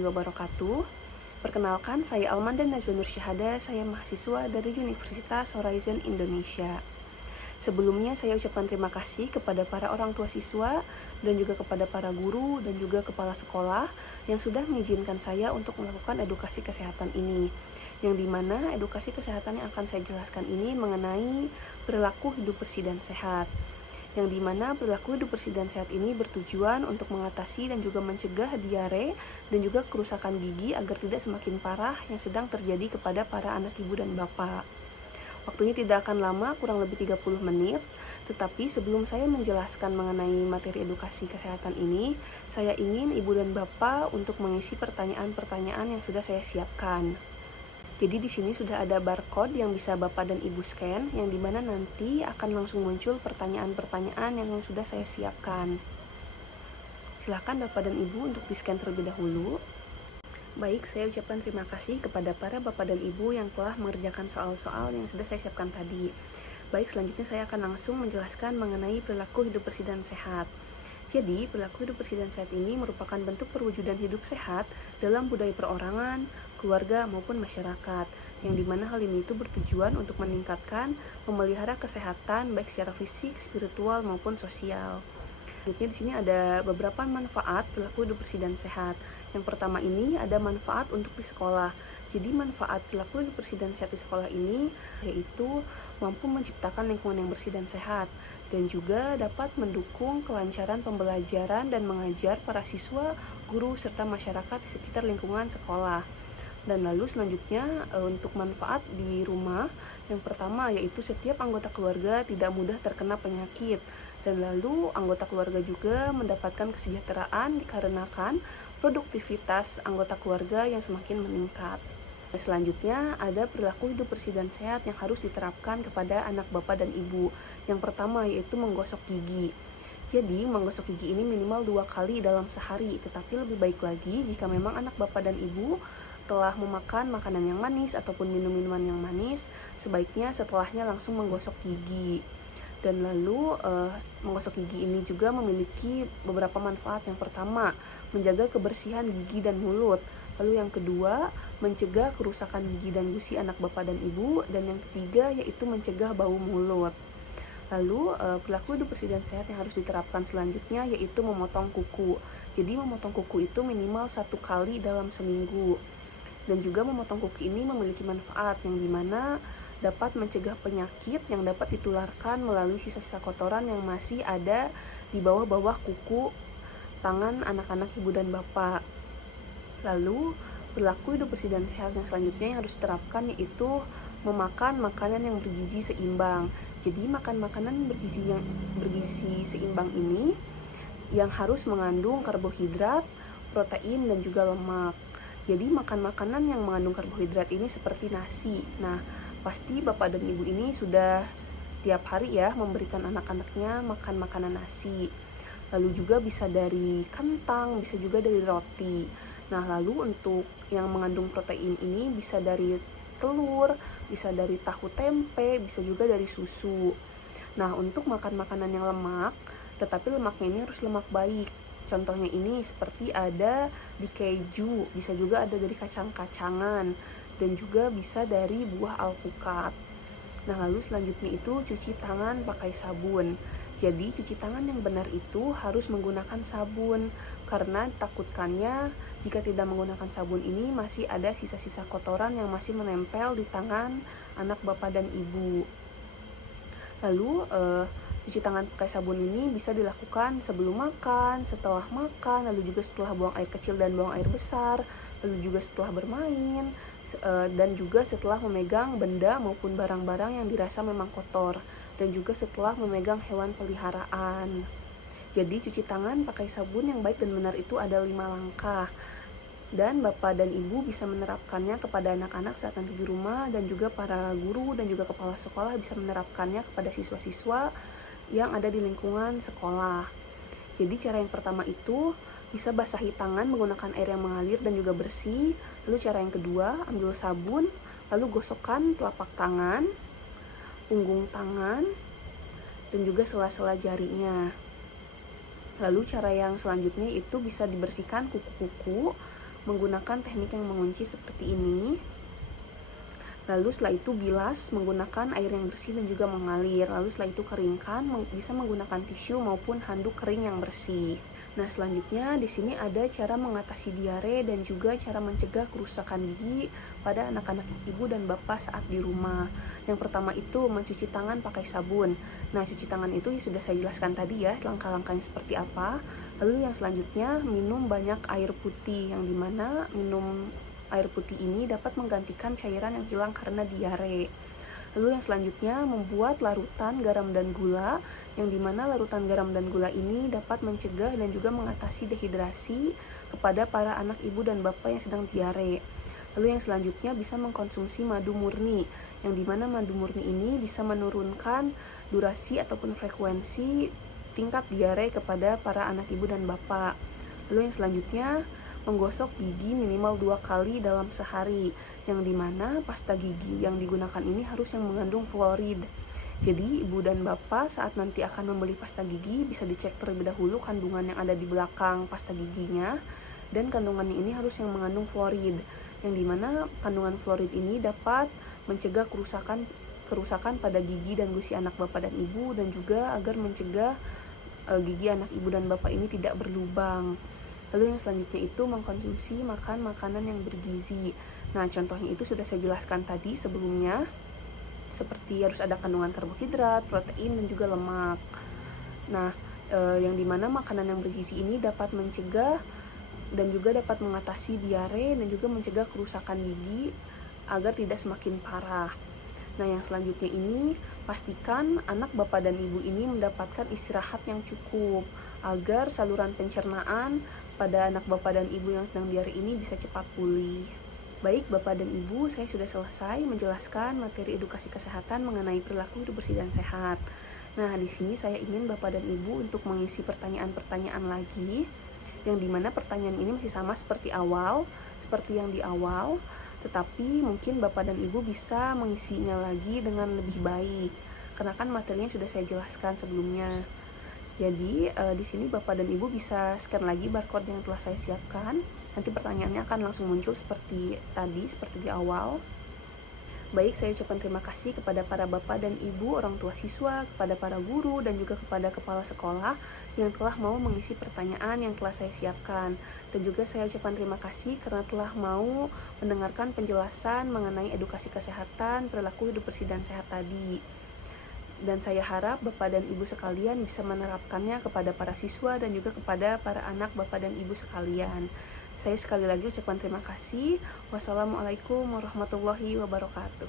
warahmatullahi wabarakatuh. Perkenalkan, saya Almanda Najwa Nur Syahada, saya mahasiswa dari Universitas Horizon Indonesia. Sebelumnya saya ucapkan terima kasih kepada para orang tua siswa dan juga kepada para guru dan juga kepala sekolah yang sudah mengizinkan saya untuk melakukan edukasi kesehatan ini. Yang dimana edukasi kesehatan yang akan saya jelaskan ini mengenai perilaku hidup bersih dan sehat. Yang dimana perilaku hidup bersih dan sehat ini bertujuan untuk mengatasi dan juga mencegah diare dan juga kerusakan gigi agar tidak semakin parah yang sedang terjadi kepada para anak ibu dan bapak. Waktunya tidak akan lama, kurang lebih 30 menit, tetapi sebelum saya menjelaskan mengenai materi edukasi kesehatan ini, saya ingin ibu dan bapak untuk mengisi pertanyaan-pertanyaan yang sudah saya siapkan. Jadi di sini sudah ada barcode yang bisa Bapak dan Ibu scan, yang dimana nanti akan langsung muncul pertanyaan-pertanyaan yang sudah saya siapkan. Silahkan Bapak dan Ibu untuk di-scan terlebih dahulu. Baik, saya ucapkan terima kasih kepada para Bapak dan Ibu yang telah mengerjakan soal-soal yang sudah saya siapkan tadi. Baik, selanjutnya saya akan langsung menjelaskan mengenai perilaku hidup bersih dan sehat. Jadi, perilaku hidup bersih dan sehat ini merupakan bentuk perwujudan hidup sehat dalam budaya perorangan, keluarga, maupun masyarakat, yang dimana hal ini itu bertujuan untuk meningkatkan, memelihara kesehatan baik secara fisik, spiritual, maupun sosial. Selanjutnya di sini ada beberapa manfaat perilaku hidup bersih dan sehat. Yang pertama ini ada manfaat untuk di sekolah. Jadi manfaat perilaku hidup bersih dan sehat di sekolah ini yaitu mampu menciptakan lingkungan yang bersih dan sehat, dan juga dapat mendukung kelancaran pembelajaran dan mengajar para siswa, guru, serta masyarakat di sekitar lingkungan sekolah. Dan lalu selanjutnya untuk manfaat di rumah, yang pertama yaitu setiap anggota keluarga tidak mudah terkena penyakit, dan lalu anggota keluarga juga mendapatkan kesejahteraan dikarenakan produktivitas anggota keluarga yang semakin meningkat. Selanjutnya ada perilaku hidup bersih dan sehat yang harus diterapkan kepada anak bapak dan ibu. Yang pertama yaitu menggosok gigi. Jadi menggosok gigi ini minimal 2 kali dalam sehari, tetapi lebih baik lagi jika memang anak bapak dan ibu telah memakan makanan yang manis ataupun minum-minuman yang manis, sebaiknya setelahnya langsung menggosok gigi. Dan lalu menggosok gigi ini juga memiliki beberapa manfaat. Yang pertama, menjaga kebersihan gigi dan mulut. Lalu yang kedua, mencegah kerusakan gigi dan gusi anak bapak dan ibu. Dan yang ketiga yaitu mencegah bau mulut. Lalu perilaku hidup bersih dan sehat yang harus diterapkan selanjutnya yaitu memotong kuku. Jadi memotong kuku itu minimal 1 kali dalam seminggu. Dan juga memotong kuku ini memiliki manfaat yang dimana dapat mencegah penyakit yang dapat ditularkan melalui sisa-sisa kotoran yang masih ada di bawah-bawah kuku tangan anak-anak ibu dan bapak. Lalu perilaku hidup bersih dan sehat yang selanjutnya yang harus diterapkan yaitu memakan makanan yang bergizi seimbang. Jadi makan makanan bergizi seimbang ini yang harus mengandung karbohidrat, protein, dan juga lemak. Jadi makan makanan yang mengandung karbohidrat ini seperti nasi. Nah, pasti bapak dan ibu ini sudah setiap hari ya memberikan anak-anaknya makan makanan nasi. Lalu juga bisa dari kentang, bisa juga dari roti. Nah, lalu untuk yang mengandung protein ini bisa dari telur, bisa dari tahu tempe, bisa juga dari susu. Nah, untuk makan makanan yang lemak, tetapi lemaknya ini harus lemak baik. Contohnya ini seperti ada di keju, bisa juga ada dari kacang-kacangan, dan juga bisa dari buah alpukat. Nah, lalu selanjutnya itu cuci tangan pakai sabun. Jadi cuci tangan yang benar itu harus menggunakan sabun, karena takutkannya jika tidak menggunakan sabun ini masih ada sisa-sisa kotoran yang masih menempel di tangan anak bapak dan ibu. Lalu cuci tangan pakai sabun ini bisa dilakukan sebelum makan, setelah makan, lalu juga setelah buang air kecil dan buang air besar, lalu juga setelah bermain, dan juga setelah memegang benda maupun barang-barang yang dirasa memang kotor, dan juga setelah memegang hewan peliharaan. Jadi cuci tangan pakai sabun yang baik dan benar itu ada 5 langkah. Dan bapak dan ibu bisa menerapkannya kepada anak-anak saat nanti di rumah, dan juga para guru dan juga kepala sekolah bisa menerapkannya kepada siswa-siswa yang ada di lingkungan sekolah. Jadi cara yang pertama itu bisa basahi tangan menggunakan air yang mengalir dan juga bersih. Lalu cara yang kedua, ambil sabun, lalu gosokkan telapak tangan, punggung tangan, dan juga sela-sela jarinya. Lalu cara yang selanjutnya itu bisa dibersihkan kuku-kuku menggunakan teknik yang mengunci seperti ini. Lalu setelah itu bilas menggunakan air yang bersih dan juga mengalir. Lalu setelah itu keringkan, bisa menggunakan tisu maupun handuk kering yang bersih. Nah, selanjutnya di sini ada cara mengatasi diare dan juga cara mencegah kerusakan gigi pada anak-anak ibu dan bapak saat di rumah. Yang pertama itu mencuci tangan pakai sabun. Nah, cuci tangan itu sudah saya jelaskan tadi ya, langkah-langkahnya seperti apa. Lalu yang selanjutnya minum banyak air putih, yang dimana minum air putih ini dapat menggantikan cairan yang hilang karena diare. Lalu yang selanjutnya membuat larutan garam dan gula, yang dimana larutan garam dan gula ini dapat mencegah dan juga mengatasi dehidrasi kepada para anak ibu dan bapak yang sedang diare. Lalu yang selanjutnya bisa mengkonsumsi madu murni, yang dimana madu murni ini bisa menurunkan durasi ataupun frekuensi tingkat diare kepada para anak ibu dan bapak. Lalu yang selanjutnya menggosok gigi minimal 2 kali dalam sehari, yang dimana pasta gigi yang digunakan ini harus yang mengandung fluoride. Jadi ibu dan bapak saat nanti akan membeli pasta gigi bisa dicek terlebih dahulu kandungan yang ada di belakang pasta giginya, dan kandungannya ini harus yang mengandung fluoride, yang dimana kandungan fluoride ini dapat mencegah kerusakan pada gigi dan gusi anak bapak dan ibu, dan juga agar mencegah gigi anak ibu dan bapak ini tidak berlubang. Lalu yang selanjutnya itu mengkonsumsi makan makanan yang bergizi. Nah, contohnya itu sudah saya jelaskan tadi sebelumnya, seperti harus ada kandungan karbohidrat, protein, dan juga lemak. Nah, yang dimana makanan yang bergizi ini dapat mencegah dan juga dapat mengatasi diare dan juga mencegah kerusakan gigi agar tidak semakin parah. Nah, yang selanjutnya ini pastikan anak bapak dan ibu ini mendapatkan istirahat yang cukup agar saluran pencernaan pada anak bapak dan ibu yang sedang diare ini bisa cepat pulih. Baik Bapak dan Ibu, saya sudah selesai menjelaskan materi edukasi kesehatan mengenai perilaku hidup bersih dan sehat. Nah, di sini saya ingin Bapak dan Ibu untuk mengisi pertanyaan-pertanyaan lagi, yang dimana pertanyaan ini masih sama seperti yang di awal, tetapi mungkin Bapak dan Ibu bisa mengisinya lagi dengan lebih baik, karena kan materinya sudah saya jelaskan sebelumnya. Jadi di sini Bapak dan Ibu bisa scan lagi barcode yang telah saya siapkan. Nanti pertanyaannya akan langsung muncul seperti tadi, seperti di awal. Baik, saya ucapkan terima kasih kepada para Bapak dan Ibu, orang tua siswa, kepada para guru, dan juga kepada kepala sekolah yang telah mau mengisi pertanyaan yang telah saya siapkan. Dan juga saya ucapkan terima kasih karena telah mau mendengarkan penjelasan mengenai edukasi kesehatan, perilaku hidup bersih dan sehat tadi. Dan saya harap Bapak dan Ibu sekalian bisa menerapkannya kepada para siswa dan juga kepada para anak Bapak dan Ibu sekalian. Saya sekali lagi ucapkan terima kasih. Wassalamualaikum warahmatullahi wabarakatuh.